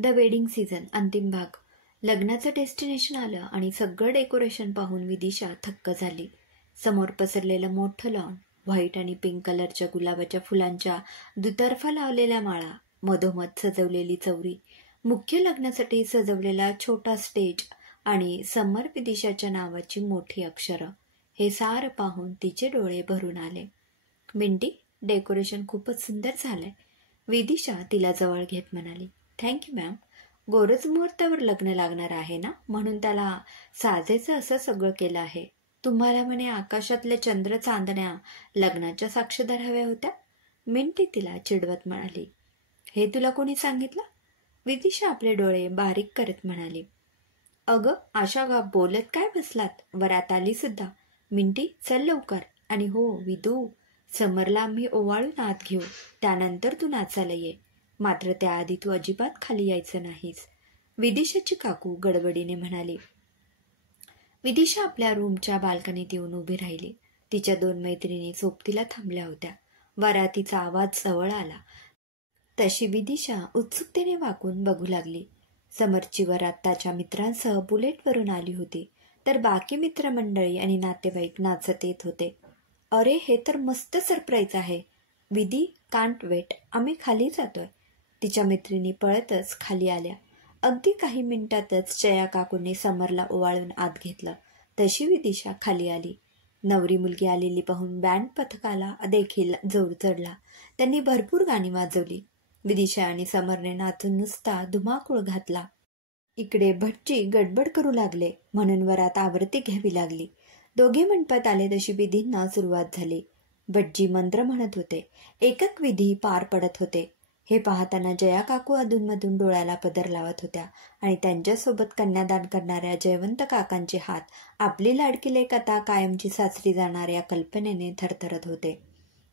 The wedding season अंतिम भाग. लग्नाचं डेस्टिनेशन आलं आणि सगळं डेकोरेशन पाहून विदिशा थक्क झाली. समोर पसरलेलं मोठं लॉन, व्हाईट आणि पिंक कलरच्या गुलाबाच्या फुलांच्या दुतर्फा लावलेल्या माळा, मधोमध सजवलेली चौरी, मुख्य लग्नासाठी सजवलेला छोटा स्टेज आणि समर विदिशाच्या नावाची मोठी अक्षरं, हे सारं पाहून तिचे डोळे भरून आले. मिंटी, डेकोरेशन खूपच सुंदर झालंय, विदिशा तिला जवळ घेत म्हणाली. Thank you ma'am. गोरज मुहूर्तावर लग्न लागणार आहे ना, म्हणून त्याला साजेचं असं सगळं केलं आहे. तुम्हाला म्हणे आकाशातल्या चंद्र चांदण्या लग्नाच्या साक्षीदार हव्या होत्या, मिंटी तिला चिडवत म्हणाली. हे तुला कोणी सांगितलं? विदिशा आपले डोळे बारीक करत म्हणाली. अगं आशा, बोलत काय बसलात, वरात आली सुद्धा. मिंटी, चल लवकर. आणि हो विदू, समरला आम्ही ओवाळून आत घेऊ, त्यानंतर तू नाचायला ये, मात्र त्याआधी तू अजिबात खाली यायचं नाहीस, विदिशाची काकू गडबडीने म्हणाली. विदिशा आपल्या रूमच्या बाल्कनीत येऊन उभी राहिली. तिच्या 2 मैत्रिणी सोबतीला थांबल्या होत्या. वरातीचा आवाज जवळ आला तशी विदिशा उत्सुकतेने वाकून बघू लागली. समरची वरात त्याच्या मित्रांसह बुलेटवरून आली होती, तर बाकी मित्रमंडळी आणि नातेवाईक नाचत येत होते. अरे, हे तर मस्त सरप्राईज आहे विदी, कांट वेट, आम्ही खाली जातोय. तिच्या मैत्रिणी पळतच खाली आल्या. अगदी काही मिनिटातच जया काकूंनी समरला ओवाळून आत घेतलं. तशी विदिशा खाली आली. नवरी मुलगी आलेली पाहून बँड पथकाला देखील जोर चढला. त्यांनी भरपूर गाणी वाजवली. विदिशा आणि समरने नाचून नुसता धुमाकूळ घातला. इकडे भटजी गडबड करू लागले, म्हणून वरात आवर्ती घ्यावी लागली. दोघे मंडपात आले तशी विधींना सुरुवात झाली. भटजी मंत्र म्हणत होते, एकक विधी पार पडत होते. हे पाहताना जया काकू अधूनमधून डोळ्याला पदर लावत होत्या आणि त्यांच्यासोबत कन्यादान करणाऱ्या जयवंत काकांचे हात आपली लाडकी लेक आता कायमची सासरी जाणाऱ्या कल्पनेने थरथरत होते.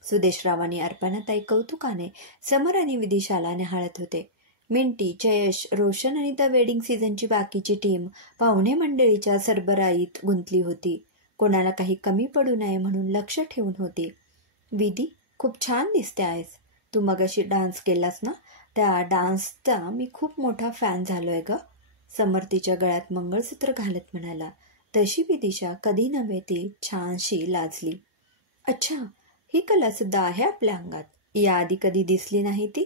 सुदेशराव आणि अर्पणाताई कौतुकाने समर आणि विदिशाला निहाळत होते. मिंटी, जयेश, रोशन आणि द वेडिंग सीझनची बाकीची टीम पाहुणे मंडळीच्या सरबराईत गुंतली होती. कोणाला काही कमी पडू नये म्हणून लक्ष ठेवून होती. विधी, खूप छान दिसते आहेस. तू मगाशी डान्स केलास ना, त्या डान्सचा मी खूप मोठा फॅन झालोय ग, समर तिच्या गळ्यात मंगळसूत्र घालत म्हणाला. तशी विदिशा कधी नव्हे ती छानशी लाजली. अच्छा, ही कला सुद्धा आहे आपल्या अंगात, याआधी कधी दिसली नाही ती,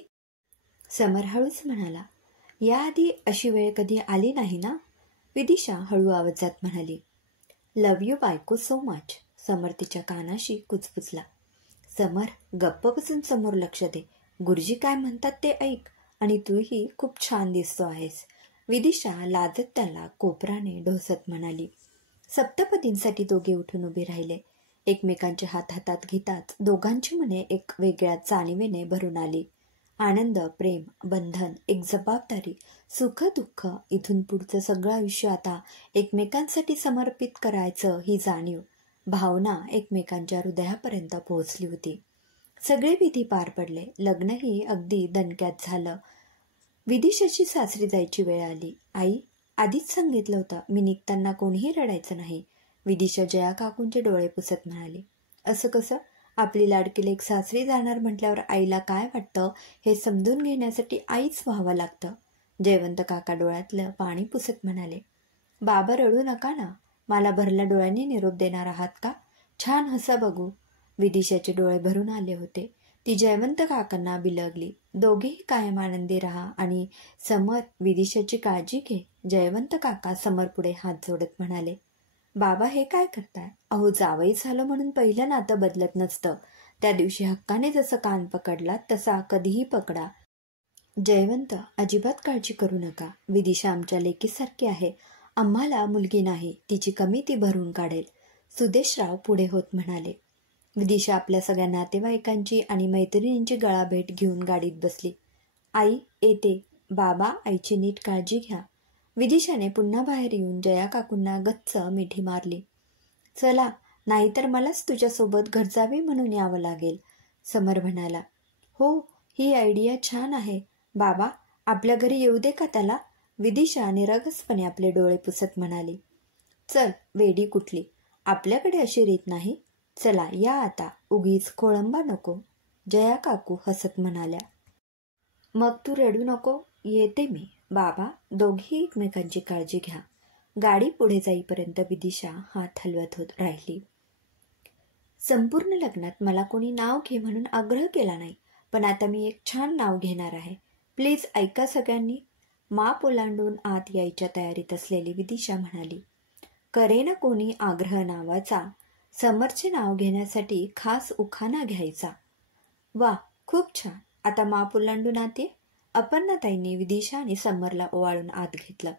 समर हळूच म्हणाला. याआधी अशी वेळ कधी आली नाही ना, विदिशा हळू आवाजात म्हणाली. लव्ह यू बायको सो मच, समर तिच्या कानाशी कुजबुजला. समर, गप्प बसून समोर लक्ष दे, गुरुजी काय म्हणतात ते ऐक, आणि तूही खूप छान दिसतो आहेस, विदिशा लाजत त्याला कोपराने ढोसत म्हणाली. सप्तपदींसाठी दोघे उठून उभे राहिले. एकमेकांचे हात हातात घेताच दोघांची मने एक वेगळ्या जाणीवेने भरून आली. आनंद, प्रेम, बंधन, एक जबाबदारी, सुख दुःख, इथून पुढचं सगळं आयुष्य आता एकमेकांसाठी समर्पित करायचं, ही जाणीव, भावना एकमेकांच्या हृदयापर्यंत पोहोचली होती. सगळे विधी पार पडले. लग्नही अगदी दणक्यात झालं. विदिशाची सासरी जायची वेळ आली. आई, आधीच सांगितलं होतं, मी निघताना कोणीही रडायचं नाही, विदिशा जया काकूंचे डोळे पुसत म्हणाली. असं कसं? आपली लाडकी लेक सासरी जाणार म्हटल्यावर आईला काय वाटतं हे समजून घेण्यासाठी आईच व्हावं लागतं, जयवंत काका डोळ्यातलं पाणी पुसत म्हणाले. बाबा, रडू नका ना, मला भरल्या डोळ्यांनी निरोप देणार आहात का? छान हसा बघू. विदिशाचे डोळे भरून आले होते. ती जयवंत काकांना बिलगली. दोघेही कायम आनंदी राहा आणि समर, विदिशाची काळजी घे, जयवंत काका समर पुढे हात जोडत म्हणाले. बाबा, हे काय करताय? अहो, जावई झालं म्हणून पहिलं नातं बदलत नसतं. त्या दिवशी हक्काने जसं कान पकडला तसा कधीही पकडा. जयवंत, अजिबात काळजी करू नका, विदिशा आमच्या लेकीसारखी आहे, आम्हाला मुलगी नाही, तिची कमी ती भरून काढेल, सुदेशराव पुढे होत म्हणाले. विदिशा आपल्या सगळ्या नातेवाईकांची आणि मैत्रिणींची गळाभेट घेऊन गाडीत बसली. आई, येते. बाबा, आईची नीट काळजी घ्या. विदिशाने पुन्हा बाहेर येऊन जया काकूंना गच्च मिठी मारली. चला, नाहीतर मलाच तुझ्यासोबत घर जावे म्हणून यावं लागेल, समर म्हणाला. हो, ही आयडिया छान आहे. बाबा, आपल्या घरी येऊ दे का त्याला, विदिशा निरगसपणे आपले डोळे पुसत म्हणाली. चल, वेडी कुठली, आपल्याकडे अशी रीत नाही, चला या आता, उगीच खोळंबा नको, जया काकू हसत म्हणाल्या. मग तू रडू नको, येते मी, बाबा, दोघेही एकमेकांची काळजी घ्या. गाडी पुढे जाईपर्यंत विदिशा हात हलवत होत राहिली. संपूर्ण लग्नात मला कोणी नाव घे म्हणून आग्रह केला नाही, पण आता मी एक छान नाव घेणार आहे. प्लीज ऐका सगळ्यांनी. माप ओलांडून आत यायच्या तयारीत असलेली विदिशा म्हणाली. करेना कोणी आग्रह नावाचा, समरचे नाव घेण्यासाठी खास उखाणा घ्यायचा. वा, खूप छान. आता माप ओलांडून आत ये. अपर्णाताईंनी विदिशा आणि समरला ओवाळून आत घेतलं.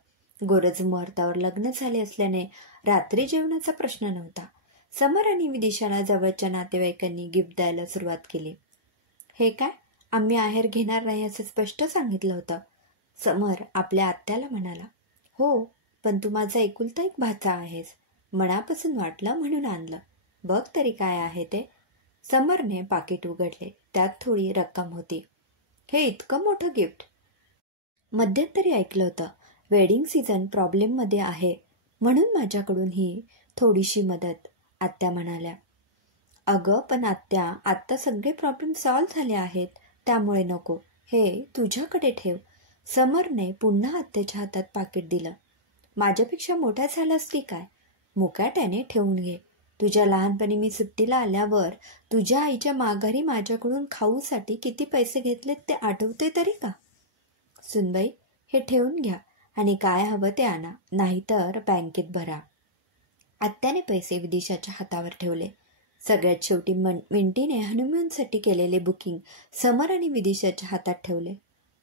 गोरज मुहूर्तावर लग्न झाले असल्याने रात्री जेवणाचा प्रश्न नव्हता. समर आणि विदिशाला जवळच्या नातेवाईकांनी गिफ्ट द्यायला सुरुवात केली. हे काय, आम्ही आहेर घेणार नाही असं स्पष्ट सांगितलं होतं. समर आपल्या आत्याला म्हणाला. हो, पण तू माझा एकुलता एक भाचा आहेस. मनापासून वाटलं म्हणून आणलं. बघ तरी काय आहे ते. समरने पाकिट उघडले. त्यात थोडी रक्कम होती. हे इतकं मोठं गिफ्ट. मध्यंतरी ऐकलं होतं वेडिंग सीझन प्रॉब्लेममध्ये आहे, म्हणून माझ्याकडून ही थोडीशी मदत, आत्या म्हणाल्या. अगं पण आत्या, आत्ता सगळे प्रॉब्लेम सॉल्व्ह झाले आहेत, त्यामुळे नको. हे तुझ्याकडे ठेव. समरने पुन्हा आत्याच्या हातात पाकिट दिलं. माझ्यापेक्षा मोठा झालास की काय? मुकाट्याने ठेवून घे. तुझ्या लहानपणी मी सुट्टीला आल्यावर तुझ्या आईच्या माघारी माझ्याकडून खाऊसाठी किती पैसे घेतलेत ते आठवते तरी का? सुनबाई, हे ठेवून घ्या आणि काय हवं ते आणा, नाहीतर बँकेत भरा. आत्याने पैसे विदिशाच्या हातावर ठेवले. सगळ्यात शेवटी मिंटीने हनीमूनसाठी केलेले बुकिंग समर आणि विदिशाच्या हातात ठेवले.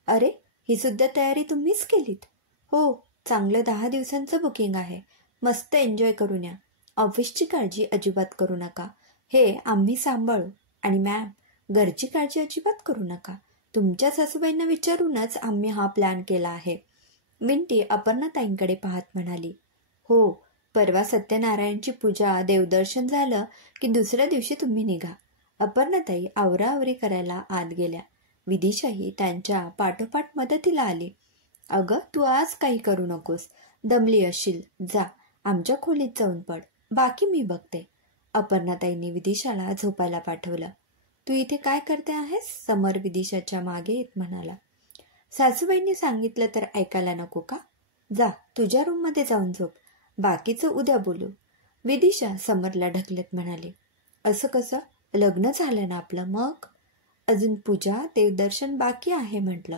अरे, ही सुद्धा तयारी तुम्हीच केलीत? हो, चांगलं 10 दिवसांचं बुकिंग आहे. मस्त एन्जॉय करून या. ऑफिसची काळजी अजिबात करू नका. हे आम्ही सांभाळू. आणि मॅम, घरची काळजी अजिबात करू नका. तुमच्या सासूबाईंना विचारूनच आम्ही हा प्लॅन केला आहे. मिंटी अपर्णाताईंकडे पाहत म्हणाली. हो, परवा सत्यनारायणची पूजा, देवदर्शन झालं की दुसऱ्या दिवशी तुम्ही निघा. अपर्णाताई आवराआवरी करायला आत गेल्या. विदिशाही त्यांच्या पाठोपाठ मदतीला आली. अगं, तू आज काही करू नकोस. दमली असशील. जा, आमच्या खोलीत जाऊन पड. बाकी मी बघते. अपर्णाताईंनी विदिशाला झोपायला पाठवलं. तू इथे काय करते आहेस? समर विदिशाच्या मागे येत म्हणाला. सासूबाईंनी सांगितलं तर ऐकायला नको का? जा, तुझ्या रूममध्ये जाऊन झोप. बाकीचं उद्या बोलू. विदिशा समरला ढकलत म्हणाली. असं कसं? लग्न झालं ना आपलं, मग? अजून पूजा, देवदर्शन बाकी आहे म्हटलं.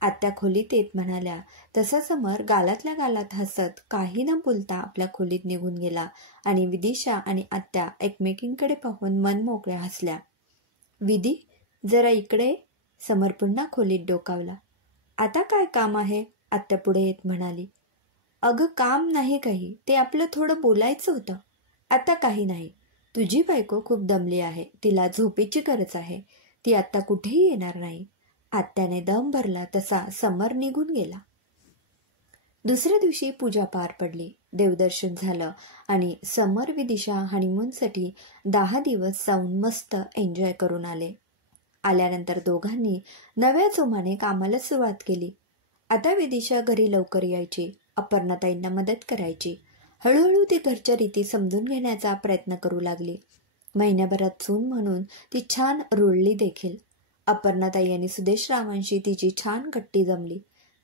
आत्या खोलीत येत म्हणाल्या तसा समर गालातल्या गालात हसत काही न बोलता आपल्या खोलीत निघून गेला आणि विदिशा आणि आत्या एकमेकींकडे पाहून मन मोकळ्या हसल्या. विधी, जरा इकडे. समर पुन्हा खोलीत डोकावला. आता काय काम आहे? आत्या पुढे येत म्हणाली. अगं, काम नाही काही, ते आपलं थोडं बोलायचं होतं. आता काही नाही. तुझी बायको खूप दमली आहे. तिला झोपेची गरज आहे. ती आत्ता कुठेही येणार नाही. आत्याने दम भरला तसा समर निघून गेला. दुसऱ्या दिवशी पूजा पार पडली. देवदर्शन झालं आणि समर विदिशा हनीमूनसाठी 10 दिवस जाऊन मस्त एन्जॉय करून आले. आल्यानंतर दोघांनी नव्या जोमाने कामाला सुरुवात केली. आता विदिशा घरी लवकर यायची. अपर्णाताईंना मदत करायची. हळूहळू ती घरच्या रीती समजून घेण्याचा प्रयत्न करू लागली. महिन्याभरात सून म्हणून ती छान रुळली देखील. अपर्णाताई आणि सुदेशरावांशी तिची छान गट्टी जमली.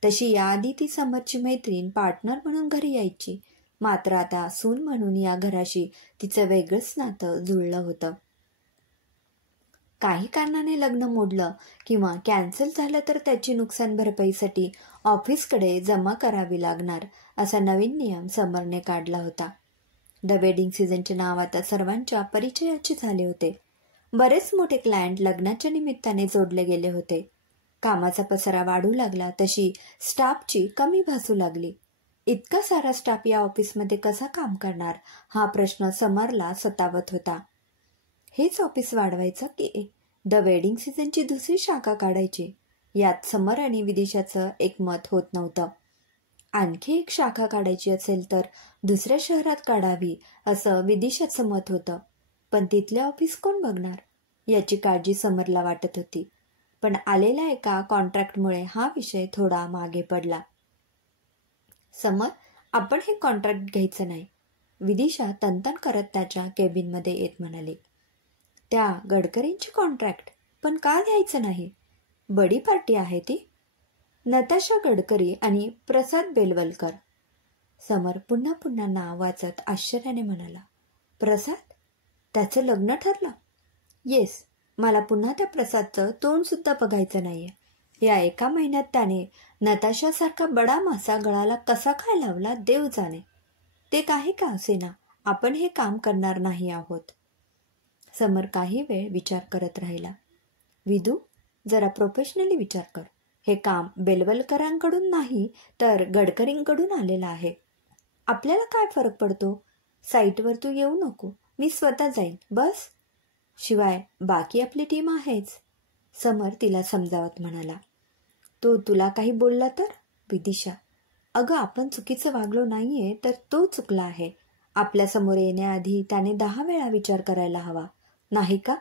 तशी याआधी ती समरची मैत्रीण, पार्टनर म्हणून घरी यायची. मात्र आता सून म्हणून या घराशी तिचं वेगळंच नातं जुळलं होतं. काही कारणाने लग्न मोडलं किंवा कॅन्सल झालं तर त्याची नुकसान भरपाईसाठी ऑफिसकडे जमा करावी लागणार असा नवीन नियम समरने काढला होता. द वेडिंग सीझनचे नाव आता सर्वांच्या परिचयाचे झाले होते. बरेच मोठे क्लायंट लग्नाच्या निमित्ताने जोडले गेले होते. कामाचा पसारा वाढू लागला तशी स्टाफची कमी भासू लागली. इतका सारा स्टाफ या ऑफिसमध्ये कसा काम करणार हा प्रश्न समरला सतावत होता. हेच ऑफिस वाढवायचं की द वेडिंग सीझनची दुसरी शाखा काढायची, यात समर आणि विदिशाचं एकमत होत नव्हतं. आणखी एक शाखा काढायची असेल तर दुसऱ्या शहरात काढावी असं विदिशाचं मत होतं. पण तिथले ऑफिस कोण बघणार याची काळजी समरला वाटत होती. पण आलेल्या एका कॉन्ट्रॅक्टमुळे हा विषय थोडा मागे पडला. समर, आपण हे कॉन्ट्रॅक्ट घ्यायचं नाही, विदिशा तनतन करत त्याच्या केबिनमध्ये येत म्हणाली. त्या गडकरींची कॉन्ट्रॅक्ट? पण का घ्यायचं नाही? बडी पार्टी आहे ती. नताशा गडकरी आणि प्रसाद बेलवलकर. समर पुन्हा पुन्हा नाव वाचत आश्चर्याने म्हणाला, प्रसाद? त्याचं लग्न ठरलं? येस. मला पुन्हा त्या प्रसादचं तोंडसुद्धा बघायचं नाहीये. या एका महिन्यात त्याने नताशासारखा बडा मासा गळाला कसा काय लावला देव जाणे. ते काही का असेना, आपण हे काम करणार नाही आहोत. समर काही वेळ विचार करत राहिला. विदू, जरा प्रोफेशनली विचार कर. हे काम बेलवलकरांकडून नाही तर गडकरींकडून आलेलं आहे. आपल्याला काय फरक पडतो? साईटवर तू येऊ नको, मी स्वतः जाईन, बस. शिवाय बाकी आपली टीम आहेच. समर तिला समजावत म्हणाला. तो तुला काही बोलला तर? विदिशा, अगं आपण चुकीचं वागलो नाहीये तर तो चुकला आहे. आपल्या समोर येण्याआधी त्याने 10 वेळा विचार करायला हवा, नाही का?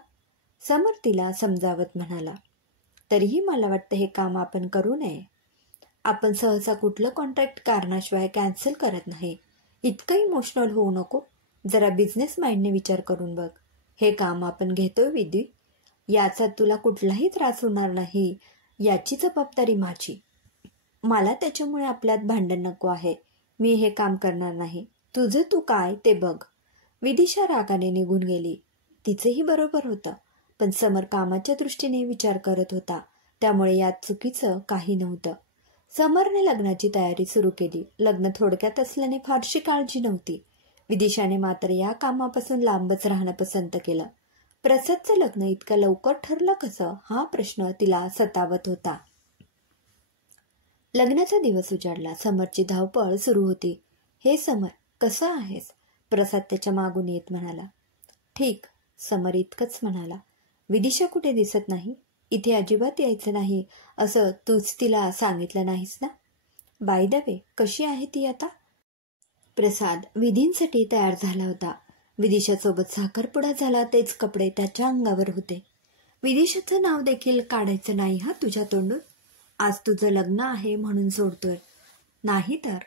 समर तिला समजावत म्हणाला. तरीही मला वाटतं हे काम आपण करू नये. आपण सहसा कुठलं कॉन्ट्रॅक्ट कारणाशिवाय कॅन्सल करत नाही. इतकं इमोशनल होऊ नको. जरा बिझनेस माइंडने विचार करून बघ. हे काम आपण घेतोय विधी, याचा तुला कुठलाही त्रास होणार नाही याची जबाबदारी माझी. मला त्याच्यामुळे आपल्यात भांडण नको आहे. मी हे काम करणार नाही. तुझं तू काय ते बघ. विदिशा रागाने निघून गेली. तिचेही बरोबर होतं, पण समर कामाच्या दृष्टीने विचार करत होता, त्यामुळे यात चुकीचं काही नव्हतं. समरने लग्नाची तयारी सुरू केली. लग्न थोडक्यात असल्याने फारशी काळजी नव्हती. विदिशाने मात्र या कामापासून लांबच राहणं पसंत केलं. प्रसादचं लग्न इतक्या लवकर ठरलं कसं, हा प्रश्न तिला सतावत होता. लग्नाचा दिवस उजाडला. समरची धावपळ सुरू होती. हे समर, कसं आहेस? प्रसाद त्याच्या मागून येत म्हणाला. ठीक. समर इतकंच म्हणाला. विदिशा कुठे दिसत नाही? इथे अजिबात यायचं नाही असं तूच तिला सांगितलं नाहीस ना? बाय द वे, कशी आहे ती आता? प्रसाद विधींसाठी तयार झाला होता. विदिशासोबत साखरपुडा झाला तेच कपडे त्याच्या अंगावर होते. विदिशाचं नाव देखील काढायचं नाही हा तुझ्या तोंडून. आज तुझं लग्न आहे म्हणून सोडतोय. नाही तर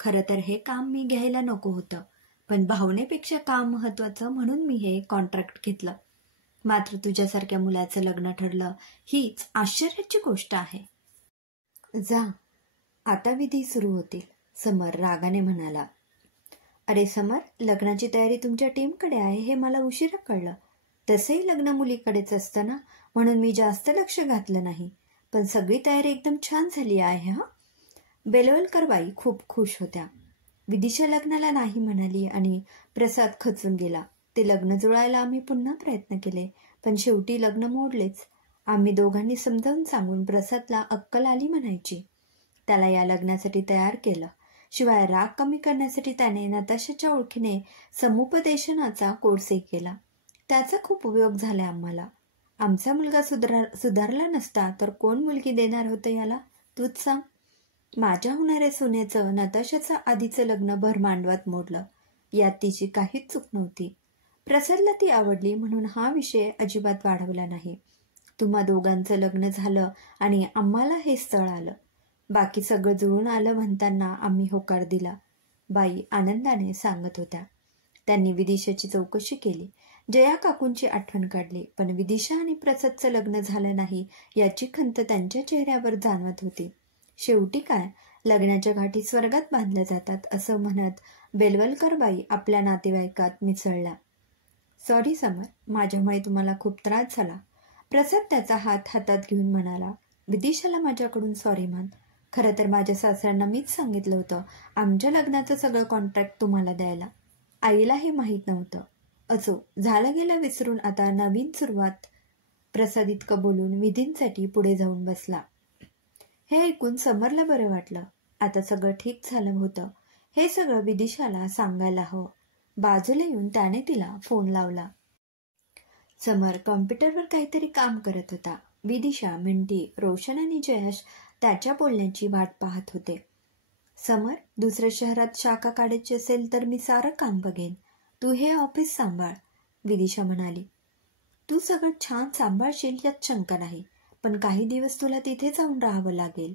खरं तर हे काम मी घ्यायला नको होतं, पण भावनेपेक्षा काम महत्वाचं म्हणून मी हे कॉन्ट्रॅक्ट घेतलं. मात्र तुझ्यासारख्या मुलाचं लग्न ठरलं हीच आश्चर्याची गोष्ट आहे. जा, आता विधी सुरू होतील. समर रागाने म्हणाला. अरे समर, लग्नाची तयारी तुमच्या टीमकडे आहे हे मला उशिरा कळलं. तसंही लग्न मुलीकडेच असतं ना, म्हणून मी जास्त लक्ष घातलं नाही. पण सगळी तयारी एकदम छान झाली आहे हा. बेलवलकर बाई खूप खुश होत्या. विदिशा लग्नाला नाही म्हणाली आणि प्रसाद खचून गेला. ते लग्न जुळायला आम्ही पुन्हा प्रयत्न केले, पण शेवटी लग्न मोडलेच. आम्ही दोघांनी समजावून सांगून प्रसादला अक्कल आली म्हणायची. त्याला या लग्नासाठी तयार केलं. शिवाय राग कमी करण्यासाठी त्याने नताशाच्या ओळखीने समुपदेशनाचा कोर्सही केला. त्याचा खूप उपयोग झाला आम्हाला. आमचा मुलगा सुधारला नसता तर कोण मुलगी देणार होतं याला, तूच सांग. माझ्या होणाऱ्या सुनेचं नताशाचं आधीचं लग्न भरमांडवात मोडलं. यात तिची काहीच चूक नव्हती. प्रसादला ती आवडली म्हणून हा विषय अजिबात वाढवला नाही. तुम्हा दोघांचं लग्न झालं आणि आम्हाला हे स्थळ आलं. बाकी सगळं जुळून आलं म्हणताना आम्ही होकार दिला, बाई आनंदाने सांगत होत्या. त्यांनी विदिशाची चौकशी केली. जया काकूंची आठवण काढली, पण विदिशा आणि प्रसादचं लग्न झालं नाही याची खंत त्यांच्या चेहऱ्यावर जाणवत होती. शेवटी काय, लग्नाच्या गाठी स्वर्गात बांधल्या जातात असं म्हणत बेलवलकर बाई आपल्या नातेवाईकात मिसळल्या. सॉरी समर, माझ्यामुळे तुम्हाला खूप त्रास झाला. प्रसाद त्याचा हात हातात घेऊन म्हणाला. विदिशाला माझ्याकडून सॉरी म्हण. खरं तर माझ्या सासऱ्यांना मीच सांगितलं होतं आमच्या लग्नाचं सगळं कॉन्ट्रॅक्ट तुम्हाला द्यायला. आईला हे माहीत नव्हतं. असो, झालं गेलं विसरून आता नवीन सुरुवात. प्रसाद इतकं बोलून विधींसाठी पुढे जाऊन बसला. हे ऐकून समरला बरं वाटलं. आता सगळं ठीक झालं होतं. हे सगळं विदिशाला सांगायला हवं. बाजूला येऊन त्याने तिला फोन लावला. समर कॉम्प्युटरवर काहीतरी काम करत होता. विदिशा, मिंटी, रोशन आणि जयेश त्याच्या बोलण्याची वाट पाहत होते. समर, दुसऱ्या शहरात शाखा काढायची असेल तर मी सारं काम बघेन. तू हे ऑफिस सांभाळ, विदिशा म्हणाली. तू सगळं छान सांभाळशील यात शंका नाही, पण काही दिवस तुला तिथे जाऊन राहावं लागेल.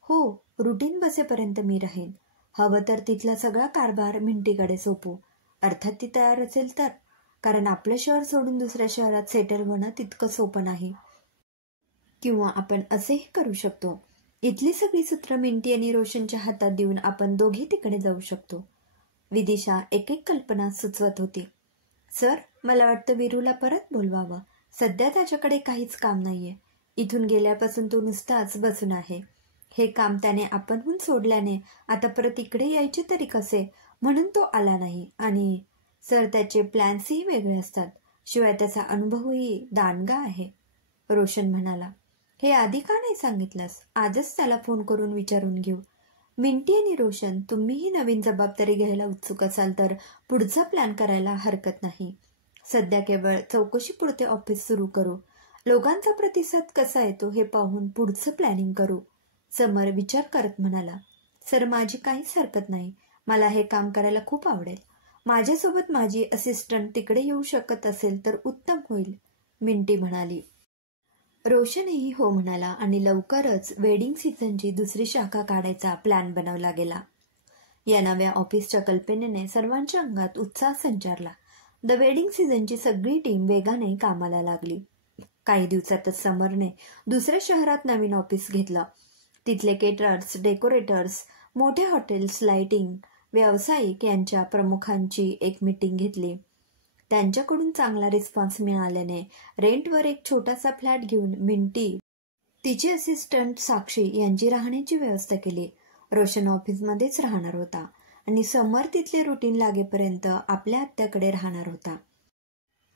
हो, रुटीन बसेपर्यंत मी राहीन. हवं तर तिथला सगळा कारभार मिंटीकडे सोपू, अर्थात ती तयार असेल तर. कारण आपलं शहर सोडून दुसऱ्या शहरात सेटल होणं तितकं सोपं नाही. किंवा आपण असेही करू शकतो, इथली सगळी सूत्र मिंटी आणि रोशनच्या हातात देऊन आपण दोघे तिकडे जाऊ शकतो. विदिशा एक एक कल्पना सुचवत होती. सर, मला वाटतं वीरूला परत बोलवावं. सध्या त्याच्याकडे काहीच काम नाहीये. इथून गेल्यापासून तो नुसताच बसून आहे. हे काम त्याने आपणहून सोडल्याने आता परत इकडे यायचे तरी कसे, म्हणून तो आला नाही. आणि सर, त्याचे प्लॅन्सही वेगळे असतात. शिवाय त्याचा अनुभवही दांडगा आहे. रोशन म्हणाला. हे आधी का नाही सांगितलंस? आजच त्याला फोन करून विचारून घेऊ. मिंटी आणि रोशन, तुम्हीही नवीन जबाबदारी घ्यायला उत्सुक असाल तर पुढचा प्लॅन करायला हरकत नाही. सध्या केवळ चौकशीपुरते ऑफिस सुरू करू. लोकांचा प्रतिसाद कसा येतो हे पाहून पुढचं प्लॅनिंग करू. समर विचार करत म्हणाला. सर, माझी काहीच हरकत नाही. मला हे काम करायला खूप आवडेल. माझ्यासोबत माझी असिस्टंट तिकडे येऊ शकत असेल तर उत्तम होईल, मिंटी म्हणाली. रोशनही हो म्हणाला आणि लवकरच वेडिंग सीझनची दुसरी शाखा काढायचा प्लॅन बनवला गेला. या नव्या ऑफिसच्या कल्पनेने सर्वांच्या अंगात उत्साह संचारला. द वेडिंग सीझनची सगळी टीम वेगाने कामाला लागली. काही दिवसातच समरने दुसऱ्या शहरात नवीन ऑफिस घेतलं. तिथले केटरर्स, डेकोरेटर्स, मोठ्या हॉटेल्स, लाइटिंग व्यावसायिक यांच्या प्रमुखांची एक मीटिंग घेतली. त्यांच्याकडून चांगला रिस्पॉन्स मिळाल्याने रेंटवर एक छोटासा फ्लॅट घेऊन मिंटी, तिची असिस्टंट साक्षी यांची राहण्याची व्यवस्था केली. रोशन ऑफिसमध्येच राहणार होता आणि समर तिथले रुटीन लागेपर्यंत आपल्या आत्याकडे राहणार होता.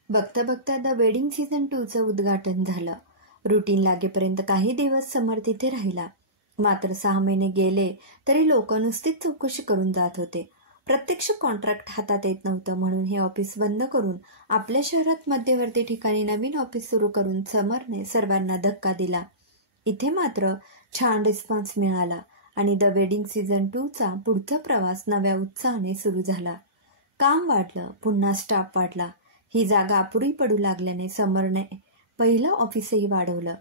बघता बघता द वेडिंग सीझन 2चं उद्घाटन झालं. रुटीन लागेपर्यंत काही दिवस समर तिथे राहिला. मात्र 6 महिने गेले तरी लोक नुसतीच चौकशी करून जात होते. प्रत्यक्ष कॉन्ट्रॅक्ट हातात येत नव्हतं, म्हणून हे ऑफिस बंद करून आपल्या शहरात मध्यवर्ती ठिकाणी नवीन ऑफिस सुरू करून समरने सर्वांना धक्का दिला. इथे मात्र छान रिस्पॉन्स मिळाला आणि द वेडिंग सीझन 2चा पुढचा प्रवास नव्या उत्साहाने सुरू झाला. काम वाढलं, पुन्हा स्टाफ वाढला. ही जागा अपुरी पडू लागल्याने समरने पहिलं ऑफिसही वाढवलं.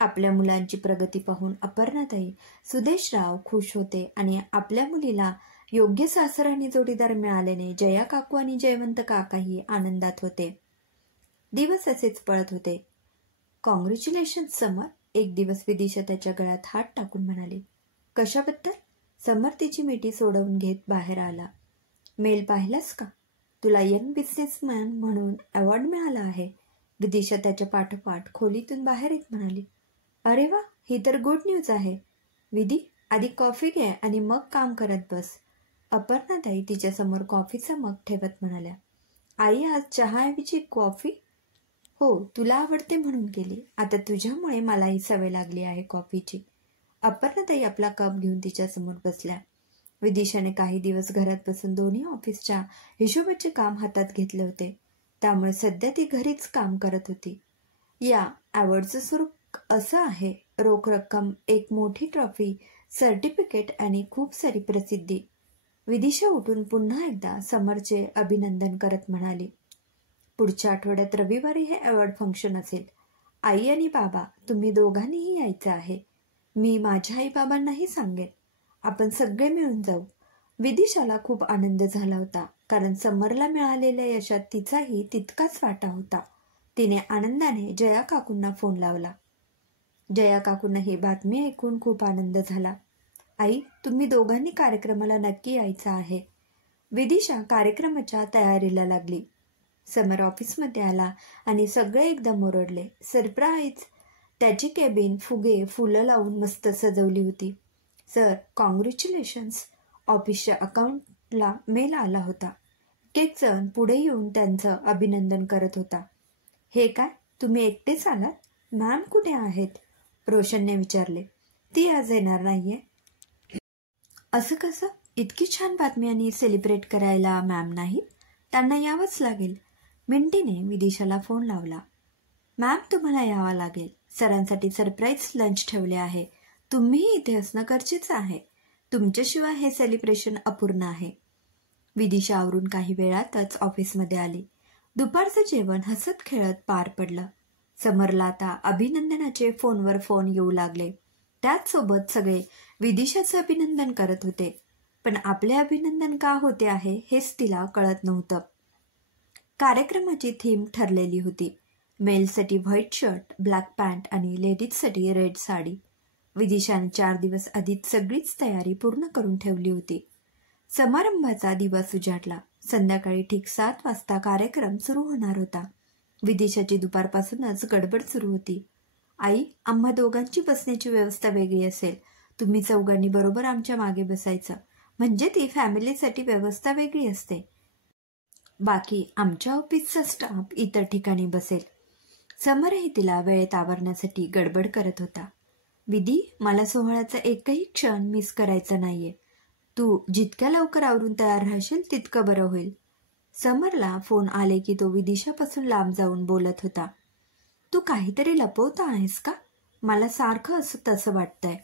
आपल्या मुलांची प्रगती पाहून अपर्णाताई, सुदेशराव खुश होते आणि आपल्या मुलीला योग्य सासर आणि जोडीदार मिळाल्याने जया काकू आणि जयवंत काकाही आनंदात होते. दिवस असेच पळत होते. कॉंग्रॅच्युलेशन समर, एक दिवस विदिशा त्याच्या गळ्यात हात टाकून म्हणाली. कशाबद्दल? समर तिची मिठी सोडवून घेत बाहेर आला. मेल पाहिलास का? तुला यंग बिझनेसमॅन म्हणून अवॉर्ड मिळाला आहे. विदिशा त्याच्या पाठोपाठ खोलीतून बाहेर येत म्हणाली. अरे वा, ही तर गुड न्यूज आहे. विधी, आधी कॉफी घे आणि मग काम करत बस. अपर्णाताई तिच्यासमोर कॉफीचा मग ठेवत म्हणाल्या. आई, आज चहाऐवजी कॉफी? हो, तुला आवडते म्हणून केली. आता तुझ्यामुळे मलाही सवय लागली आहे कॉफीची. अपर्णाताई आपला कप घेऊन तिच्यासमोर बसल्या. विदिशाने काही दिवस घरात बसून दोन्ही ऑफिसच्या हिशोबाचे काम हातात घेतले होते. त्यामुळे सध्या ती घरीच काम करत होती. या अवॉर्डचं स्वरूप असं आहे. रोख रक्कम, एक मोठी ट्रॉफी, सर्टिफिकेट आणि खूप सारी प्रसिद्धी. विदिशा उठून पुन्हा एकदा समरचे अभिनंदन करत म्हणाली. पुढच्या आठवड्यात रविवारी हे अवॉर्ड फंक्शन असेल. आई आणि बाबा, तुम्ही दोघांनीही यायचं आहे. मी माझ्या आई बाबांनाही सांगेन. आपण सगळे मिळून जाऊ. विदिशाला खूप आनंद झाला होता, कारण समरला मिळालेल्या यशात तिचाही तितकाच वाटा होता. तिने आनंदाने जया काकूंना फोन लावला. जया काकूंना ही बातमी ऐकून खूप आनंद झाला. आई, तुम्ही दोघांनी कार्यक्रमाला नक्की यायचं आहे. विदिशा कार्यक्रमाच्या तयारीला लागली. समर ऑफिसमध्ये आला आणि सगळे एकदम ओरडले. सरप्राईज! त्याची केबिन फुगे, फुलं लावून मस्त सजवली होती. Sir, congratulations! ऑफिसच्या अकाउंटला मेल आला होता. एक जण पुढे येऊन त्यांचं अभिनंदन करत होता. हे काय, तुम्ही एकटेच आलात? मॅम कुठे आहेत? रोशनने विचारले. ती आज येणार नाहीये. असं कसं? इतकी छान बातमी आणि सेलिब्रेट करायला मॅम नाही? त्यांना यावंच लागेल. मिंटीने विदिशाला फोन लावला. मॅम, तुम्हाला यावं लागेल. सरांसाठी सरप्राईज लंच ठेवले आहे. तुम्हीही इथे असणं गरजेचं आहे. तुमच्याशिवाय हे सेलिब्रेशन अपूर्ण आहे. विदिशा आवरून काही वेळातच ऑफिसमध्ये आली. दुपारचं जेवण हसत खेळत पार पडलं. समरला आता अभिनंदनाचे फोनवर फोन येऊ लागले. त्याचसोबत सगळे विदिशाचं अभिनंदन करत होते. पण आपले अभिनंदन का होते आहे हेच तिला कळत नव्हतं. कार्यक्रमाची थीम ठरलेली होती. मेलसाठी व्हाईट शर्ट, ब्लॅक पॅन्ट आणि लेडीजसाठी रेड साडी. विदिशाने 4 दिवस आधीच सगळीच तयारी पूर्ण करून ठेवली होती. समारंभाचा दिवस उजाडला. संध्याकाळी ठीक 7 वाजता कार्यक्रम सुरू होणार होता. विदिशाची दुपारपासूनच गडबड सुरू होती. आई, आम्हा दोघांची बसण्याची व्यवस्था वेगळी असेल. तुम्ही चौघांनी बरोबर आमच्या मागे बसायचं. म्हणजे ती फॅमिलीसाठी व्यवस्था वेगळी असते. बाकी आमच्या ऑफिसचा स्टाफ इतर ठिकाणी बसेल. समरही तिला वेळेत आवरण्यासाठी गडबड करत होता. विधी, मला सोहळ्याचा एकही क्षण मिस करायचा नाहीये. तू जितक्या लवकर आवरून तयार राहशील तितकं बरं होईल. समरला फोन आले की तो विदिशापासून लांब जाऊन बोलत होता. तू काहीतरी लपवता आहेस का? मला सारखं असं तसं वाटतंय.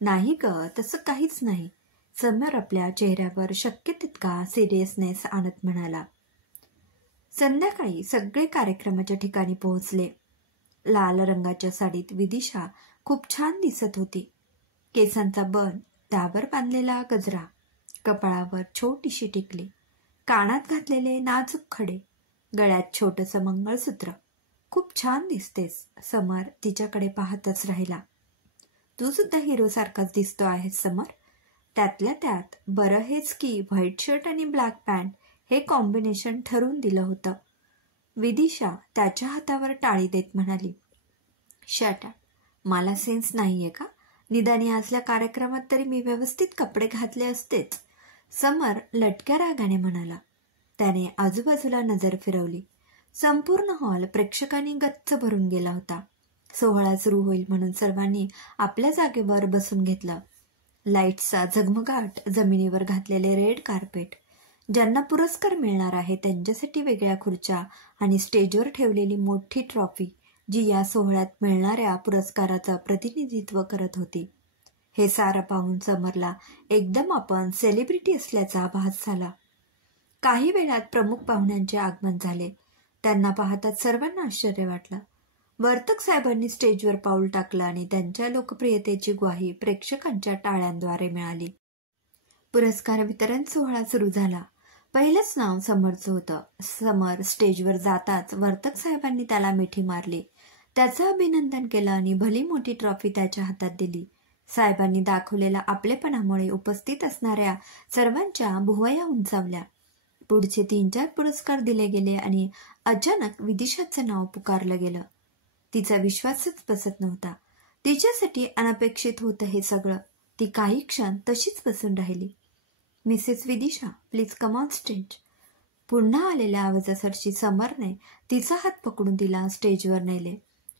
नाही ग, तसं काहीच नाही. समर आपल्या चेहऱ्यावर शक्य तितका सिरियसनेस आणत म्हणाला. संध्याकाळी सगळे कार्यक्रमाच्या ठिकाणी पोहोचले. लाल रंगाच्या साडीत विदिशा खूप छान दिसत होती. केसांचा बन, त्यावर बांधलेला गजरा, कपाळावर छोटीशी टिकली, कानात घातलेले नाजूक खडे, गळ्यात छोटंसं मंगळसूत्र. खूप छान दिसतेस. समर तिच्याकडे पाहतच राहिला. तू सुद्धा हिरो सारखाच दिसतो आहेस समर. त्यातल्या त्यात बरं हेच की व्हाईट शर्ट आणि ब्लॅक पॅन्ट हे कॉम्बिनेशन ठरवून दिलं होतं. विदिशा त्याच्या हातावर टाळी देत म्हणाली. शट, मला सेन्स नाहीये का? निदानी असल्या कार्यक्रमात तरी मी व्यवस्थित कपडे घातले असतेच. समर लटक्या रागाने म्हणाला. त्याने आजूबाजूला नजर फिरवली. संपूर्ण हॉल प्रेक्षकांनी गच्च भरून गेला होता. सोहळा सुरू होईल म्हणून सर्वांनी आपल्या जागेवर बसून घेतलं. लाईट्सचा झगमगाट, जमिनीवर घातलेले रेड कार्पेट, ज्यांना पुरस्कार मिळणार आहे त्यांच्यासाठी वेगळ्या खुर्च्या आणि स्टेजवर ठेवलेली मोठी ट्रॉफी जी या सोहळ्यात मिळणाऱ्या पुरस्काराचं प्रतिनिधित्व करत होती. हे सारं पाहून समरला एकदम आपण सेलिब्रिटी असल्याचा भास झाला. काही वेळात प्रमुख पाहुण्यांचे आगमन झाले. त्यांना पाहताच सर्वांना आश्चर्य वाटलं. वर्तक साहेबांनी स्टेजवर पाऊल टाकलं आणि त्यांच्या लोकप्रियतेची ग्वाही प्रेक्षकांच्या टाळ्यांद्वारे मिळाली. पुरस्कार वितरण सोहळा सुरू झाला. पहिलंच नाव समरचं होतं. समर स्टेजवर जाताच वर्तक साहेबांनी त्याला मिठी मारली, त्याचं अभिनंदन केलं आणि भली मोठी ट्रॉफी त्याच्या हातात दिली. साहेबांनी दाखवलेल्या आपलेपणामुळे उपस्थित असणाऱ्या सर्वांच्या भुवया उंचावल्या. पुढचे 3-4 पुरस्कार दिले गेले आणि अचानक विदिशाचं नाव पुकारलं गेलं. तिचा विश्वासच बसत नव्हता. तिच्यासाठी अनपेक्षित होतं हे सगळं. ती काही क्षण तशीच बसून राहिली. Mrs Vidisha, please come on stage. पुन्हा आलेल्या आवाजासरशी समरने तिचा हात पकडून तिला स्टेजवर नेले.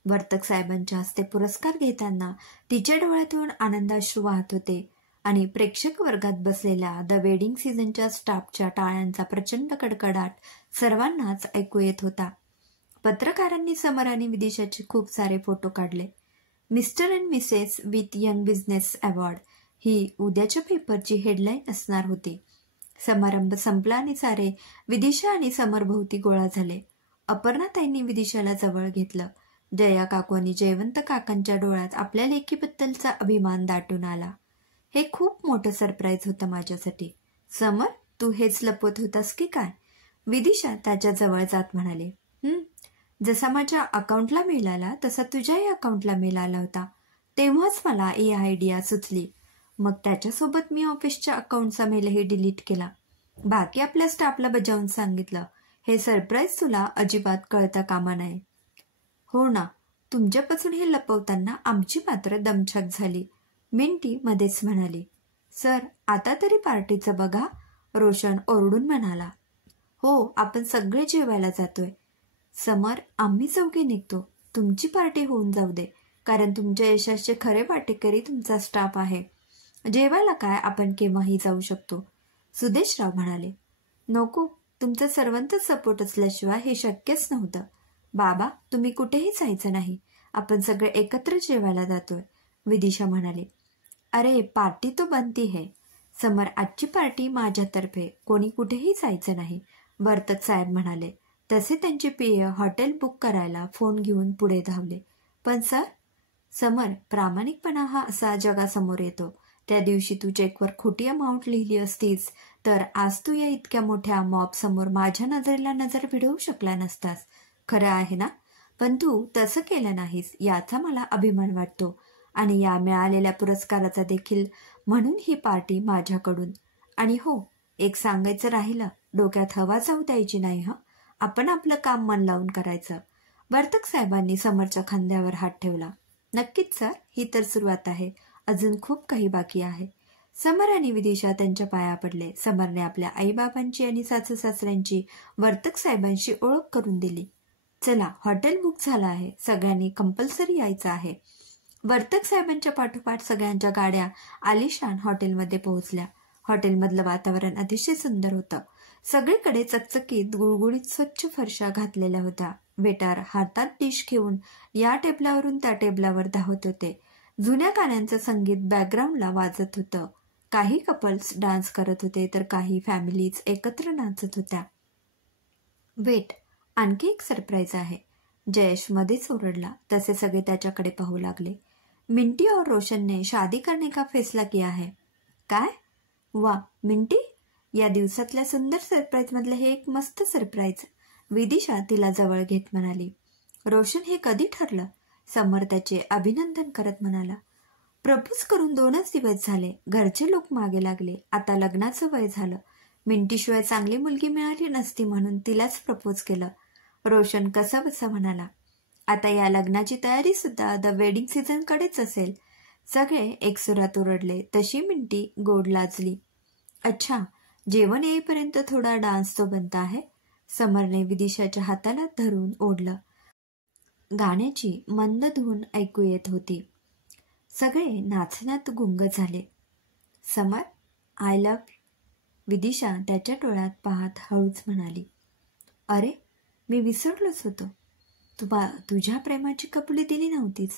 वर्तक साहेबांच्या हस्ते पुरस्कार घेताना तिच्या डोळ्यातून आनंदाश्रू वाहत होते आणि प्रेक्षक वर्गात बसलेल्या द वेडिंग सीझनच्या स्टाफच्या टाळ्यांचा प्रचंड कडकडाट सर्वांनाच ऐकू येत होता. पत्रकारांनी समर आणि विदिशाचे खूप सारे फोटो काढले. Mr and Mrs with young business award ही उद्याच्या पेपरची हेडलाईन असणार होती. समारंभ संपला आणि सारे विदिशा आणि समरभोवती गोळा झाले. अपर्णाताईंनी विदिशाला जवळ घेतलं. जया काकू आणि जयवंत काकांच्या डोळ्यात आपल्या लेकीबद्दलचा अभिमान दाटून आला. हे खूप मोठं सरप्राईज होतं माझ्यासाठी. समर, तू हेच लपवत होतास की काय? विदिशा त्याच्या जवळ जात म्हणाले. जसा माझ्या अकाउंटला मेल आला तसा तुझ्याही अकाउंटला मेल आला होता. तेव्हाच मला ही आयडिया सुचली. मग त्याच्यासोबत मी ऑफिसच्या अकाउंटचा मेलही डिलीट केला. बाकी आपल्या स्टाफला बजावून सांगितलं. हे सरप्राईज तुला अजिबात कळता कामा नये. हो ना, तुमच्यापासून हे लपवताना आमची मात्र दमछाक झाली, मिंटी मध्येच म्हणाली. सर, आता तरी पार्टीचं बघा, रोशन ओरडून म्हणाला. हो, आपण सगळे जेवायला जातोय. समर, आम्ही चौघे निघतो. तुमची पार्टी होऊन जाऊ दे, कारण तुमच्या यशाचे खरे वाटेकरी तुमचा स्टाफ आहे. जेवायला काय, आपण केव्हाही जाऊ शकतो. सुदेशराव म्हणाले. नको, तुमचा सर्वांचा सपोर्ट असल्याशिवाय हे शक्यच नव्हतं. बाबा, तुम्ही कुठेही जायचं नाही. आपण सगळे एकत्र जेवायला जातोय, विदिशा म्हणाले. अरे, पार्टी तो बनती है. समर, आजची पार्टी माझ्यातर्फे. कोणी कुठेही जायचं नाही, वर्तक साहेब म्हणाले. तसे त्यांचे पेय हॉटेल बुक करायला फोन घेऊन पुढे धावले. पण सर, समर, प्रामाणिकपणा हा असा जगासमोर येतो. त्या दिवशी तू चेकवर खोटी अमाऊंट लिहिली असतीस तर आज तू या इतक्या मोठ्या मॉब समोर माझ्या नजरेला नजर भिडवू शकला नसतास. खरं आहे ना? पण तू तसं केलं नाहीस, याचा मला अभिमान वाटतो. आणि या मिळालेल्या पुरस्काराचा देखील म्हणून ही पार्टी माझ्याकडून. आणि हो, एक सांगायचं राहिलं, डोक्यात हवा जाऊ द्यायची नाही हं. आपण आपलं काम मन लावून करायचं. वर्तक साहेबांनी समरच्या खांद्यावर हात ठेवला. नक्कीच सर, ही तर सुरुवात आहे. अजून खूप काही बाकी आहे. समर आणि विदिशा त्यांच्या पाया पडले. समरने आपल्या आईबाबांची आणि सासू सासऱ्यांची वर्तक साहेबांशी ओळख करून दिली. चला, हॉटेल बुक झालं आहे. सगळ्यांनी कंपल्सरी यायचं आहे. वर्तक साहेबांच्या पाठोपाठ सगळ्यांच्या गाड्या आलिशान हॉटेलमध्ये पोहोचल्या. हॉटेलमधलं वातावरण अतिशय सुंदर होतं. सगळीकडे चकचकीत गुळगुळीत स्वच्छ फरशा घातलेल्या होत्या. वेटर हातात डिश घेऊन या टेबलावरून त्या टेबलावर धावत होते. जुन्या गाण्यांचं संगीत बॅकग्राऊंडला वाजत होतं. काही कपल्स डान्स करत होते तर काही फॅमिलीज एकत्र नाचत होत्या. वेट, आणखी एक सरप्राईज आहे. जयेश मध्येच ओरडला. तसे सगळे त्याच्याकडे पाहू लागले. मिंटी और रोशन ने शादी करने का फैसला किया है. काय? वा, मिंटी? या दिवसातल्या सुंदर सरप्राईज मधलं हे एक मस्त सरप्राईज. विदिशा तिला जवळ घेत म्हणाली. रोशन, हे कधी ठरलं? समर त्याचे अभिनंदन करत म्हणाला. प्रपोज करून 2च दिवस झाले. घरचे लोक मागे लागले. आता लग्नाचं वय झालं. मिंटीशिवाय चांगली मुलगी मिळाली नसती म्हणून तिलाच प्रपोज केलं. रोशन कसा बसा म्हणाला. आता या लग्नाची तयारी सुद्धा द वेडिंग सीझन कडेच असेल. सगळे एकसुरात ओरडले. तशी मिंटी गोड लाजली. अच्छा, जेवण येईपर्यंत थोडा डान्स तो बनता आहे. समरने विदिशाच्या हाताला धरून ओढलं. गाण्याची मंद धून ऐकू येत होती. सगळे नाचण्यात गुंग झाले. समर, आय लव्ह. विदिशा त्याच्या डोळ्यात पाहत हळूच म्हणाली. अरे, मी विसरलोच होतो. तुझ्या प्रेमाची कबुली दिली नव्हतीच.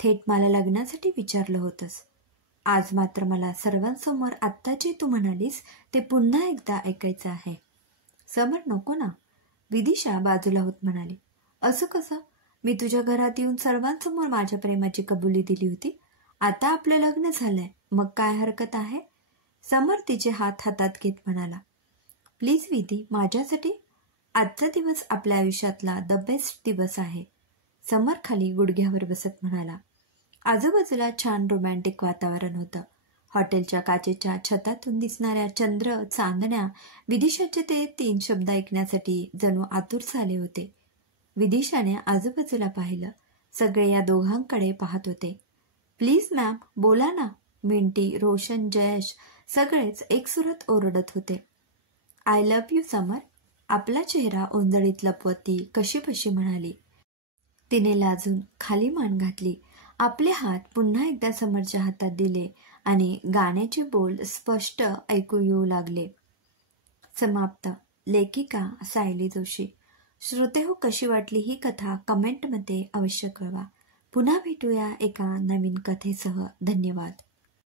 थेट मला लग्नासाठी विचारलं होतंस. आज मात्र मला सर्वांसमोर आत्ता जे तू म्हणालीस ते पुन्हा एकदा ऐकायचं आहे. समर, नको ना. विदिशा बाजूला होत म्हणाली. असं कसं? मी तुझ्या घरात येऊन सर्वांसमोर माझ्या प्रेमाची कबुली दिली होती. आता आपलं लग्न झालंय, मग काय हरकत आहे? समर तिचे हात हातात घेत म्हणाला. प्लीज विधी, माझ्यासाठी आजचा दिवस आपल्या आयुष्यातला द बेस्ट दिवस आहे. समर खाली गुडघ्यावर बसत म्हणाला. आजूबाजूला छान रोमॅन्टिक वातावरण होतं. हॉटेलच्या काचेच्या छतातून दिसणाऱ्या चंद्र, चांदण्या विदिशाचे ते 3 शब्द ऐकण्यासाठी जणू आतुर झाले होते. विदिशाने आजूबाजूला पाहिलं. सगळे या दोघांकडे पाहत होते. प्लीज मॅम, बोला ना. मिंटी, रोशन, जयेश सगळेच एकसुरात ओरडत होते. आय लव्ह यू समर. आपला चेहरा ओंजळीत लपवत ती कशीबशी म्हणाली. तिने लाजून खाली मान घातली. आपले हात पुन्हा एकदा समरच्या हातात दिले आणि गाण्याचे बोल स्पष्ट ऐकू येऊ लागले. समाप्त. लेखिका सायली जोशी. श्रोतेहो, कशी वाटली ही कथा कमेंटमध्ये अवश्य कळवा. पुन्हा भेटूया एका नवीन कथेसह. धन्यवाद.